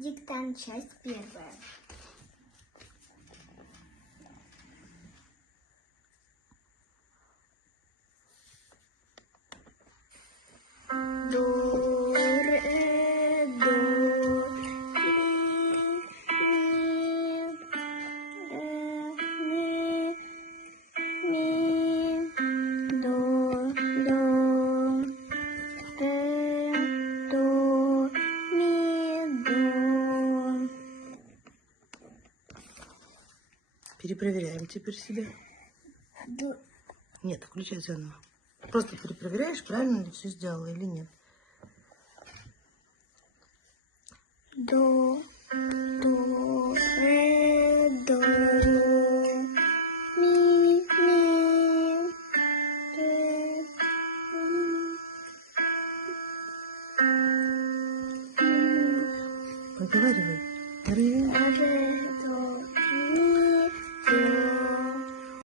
Диктант, часть первая. До, ре, до, ми, до, ре, до, ми, до. Перепроверяем теперь себя. Нет, включай заново. Просто перепроверяешь, правильно ли все сделала или нет. До, ре, до, ми, ре, Проговаривай. Ре. ре, до, ми,